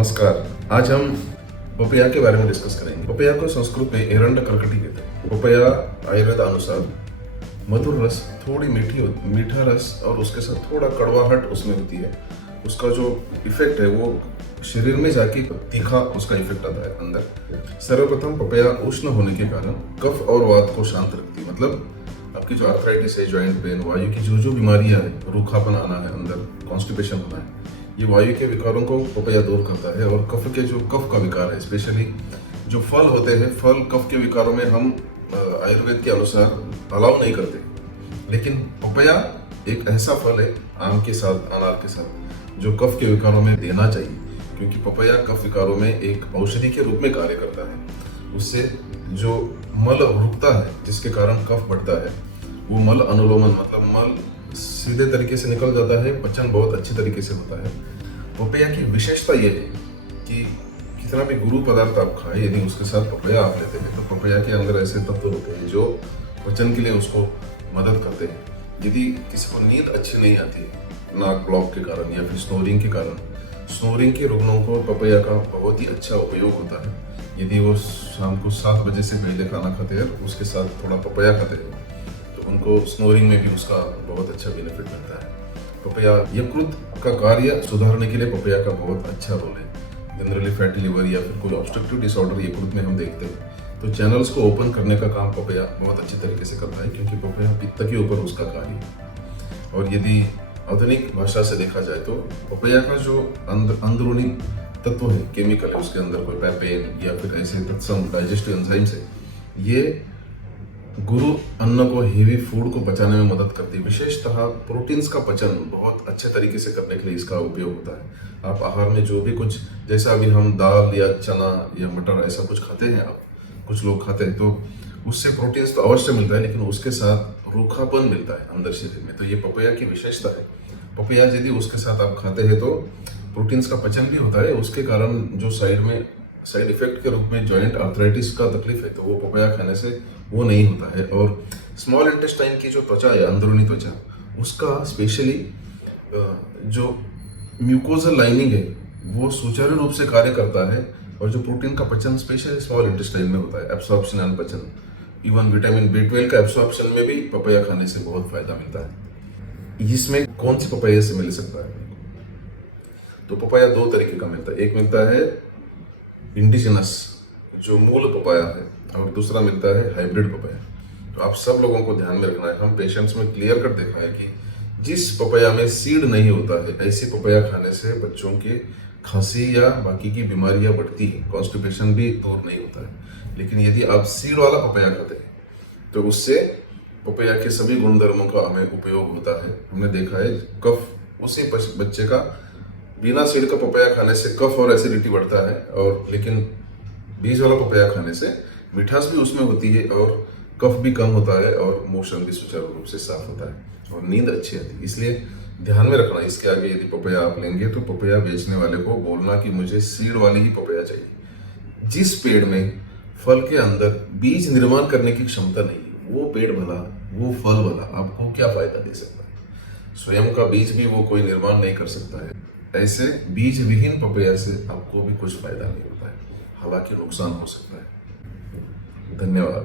नमस्कार। आज हम पपैया के बारे में डिस्कस करेंगे। पपैया को संस्कृत में एरंड करकटी कहते हैं। पपैया आयुर्वेद अनुसार मधुर रस, थोड़ी मीठा रस और उसके साथ थोड़ा कड़वाहट उसमें होती है। उसका जो इफेक्ट है वो शरीर में जाके तीखा उसका इफेक्ट आता है अंदर। सर्वप्रथम पपैया उष्ण होने के कारण कफ और वात को शांत रखती है। मतलब आपकी जो आर्थराइटिस है, जॉइंट पेन, वायु की जो बीमारियां है, रूखापन आना है अंदर, कॉन्स्टिपेशन होना है, ये वायु के विकारों को पपैया दूर करता है। और कफ के जो कफ का विकार है, स्पेशली जो फल होते हैं, फल कफ के विकारों में हम आयुर्वेद के अनुसार अलाउ नहीं करते, लेकिन पपैया एक ऐसा फल है आम के साथ, अनार के साथ, जो कफ के विकारों में देना चाहिए, क्योंकि पपैया कफ विकारों में एक औषधि के रूप में कार्य करता है। उससे जो मल रुकता है, जिसके कारण कफ बढ़ता है, वो मल अनुलोमन, मतलब मल सीधे तरीके से निकल जाता है, पचन बहुत अच्छी तरीके से होता है। पपैया की विशेषता ये है कि कितना भी गुरु पदार्थ आप खाए, यदि उसके साथ पपैया आप लेते हैं तो पपैया के अंदर ऐसे तत्व होते हैं जो पचन के लिए उसको मदद करते हैं। यदि किसी को नींद अच्छी नहीं आती, नाक ब्लॉक के कारण या फिर स्नोरिंग के कारण, स्नोरिंग के रुग्णों को पपैया का बहुत ही अच्छा उपयोग होता है। यदि वो शाम को 7 बजे से पहले खाना खाते हैं, उसके साथ थोड़ा पपैया खाते हैं, तो उनको स्नोरिंग में भी उसका बहुत अच्छा बेनिफिट मिलता है। पपैया यकृत का कार्य सुधारने के लिए पपैया का बहुत अच्छा रोल है। जनरली फैटी लिवर या फिर कोई ऑब्स्ट्रक्टिव डिसऑर्डर यकृत में हम देखते हैं, तो चैनल्स को ओपन करने का काम पपैया बहुत अच्छी तरीके से करता है, क्योंकि पपैया पित्त के ऊपर उसका कार्य है। और यदि आधुनिक भाषा से देखा जाए तो पपैया का जो अंदरूनी तत्व है, केमिकल है, उसके अंदर कोई पैपेन या फिर ऐसे तत्सम डाइजेस्टिव एंजाइम्स है, ये गुरु अन्न को, हेवी फूड को पचाने में मदद करती है। विशेषतः प्रोटीन्स का पचन बहुत अच्छे तरीके से करने के लिए इसका उपयोग होता है। आप आहार में जो भी कुछ, जैसा अभी हम दाल या चना या मटर ऐसा कुछ खाते हैं, आप कुछ लोग खाते हैं, तो उससे प्रोटीन्स तो अवश्य मिलता है, लेकिन उसके साथ रूखापन मिलता है अंदर शरीर में। तो ये पपैया की विशेषता है। पपैया यदि उसके साथ आप खाते हैं तो प्रोटीन्स का पचन भी होता है, उसके कारण जो साइड इफेक्ट के रूप में जॉइंट आर्थराइटिस का तकलीफ है, तो वो पपैया खाने से वो नहीं होता है। और स्मॉल इंटेस्टाइन की जो त्वचा है, अंदरूनी त्वचा, उसका स्पेशली जो म्यूकोजल लाइनिंग है, वो सुचारू रूप से कार्य करता है। और जो प्रोटीन का पचन स्पेशली स्मॉल इंटेस्टाइन में होता है, एब्सॉर्प्शन एंड पचन, इवन विटामिन B12 का एब्सॉर्प्शन में भी पपैया खाने से बहुत फायदा मिलता है। इसमें कौन सी पपैया से मिल सकता है? तो पपैया 2 तरीके का मिलता है। एक मिलता है इंडिजिनस, जो मूल पपैया है, और दूसरा मिलता है हाइब्रिड पपैया। तो आप सब लोगों को ध्यान में रखना है। हम पेशेंट्स में क्लियर कर देखा है कि जिस पपैया में सीड नहीं होता है, ऐसे पपैया खाने से बच्चों के खांसी या बाकी की बीमारियां बढ़ती है, कॉन्स्टिपेशन भी दूर नहीं होता है। लेकिन यदि आप सीड वाला पपैया खाते हैं तो उससे पपैया के सभी गुणधर्मों का हमें उपयोग होता है। हमने देखा है कफ, उसी बच्चे का बिना सीड का पपैया खाने से कफ और एसिडिटी बढ़ता है, और लेकिन बीज वाला पपैया खाने से मिठास भी उसमें होती है और कफ भी कम होता है और मोशन भी सुचारू रूप से साफ होता है और नींद अच्छी आती है। इसलिए ध्यान में रखना, इसके आगे यदि पपैया आप लेंगे तो पपैया बेचने वाले को बोलना कि मुझे सीड वाली ही पपैया चाहिए। जिस पेड़ में फल के अंदर बीज निर्माण करने की क्षमता नहीं है, वो पेड़ भला, वो फल भला आपको क्या फायदा दे सकता है? स्वयं का बीज भी वो कोई निर्माण नहीं कर सकता है। ऐसे बीज विहीन पपैया से आपको भी कुछ फायदा नहीं होता है, हालांकि नुकसान हो सकता है। धन्यवाद।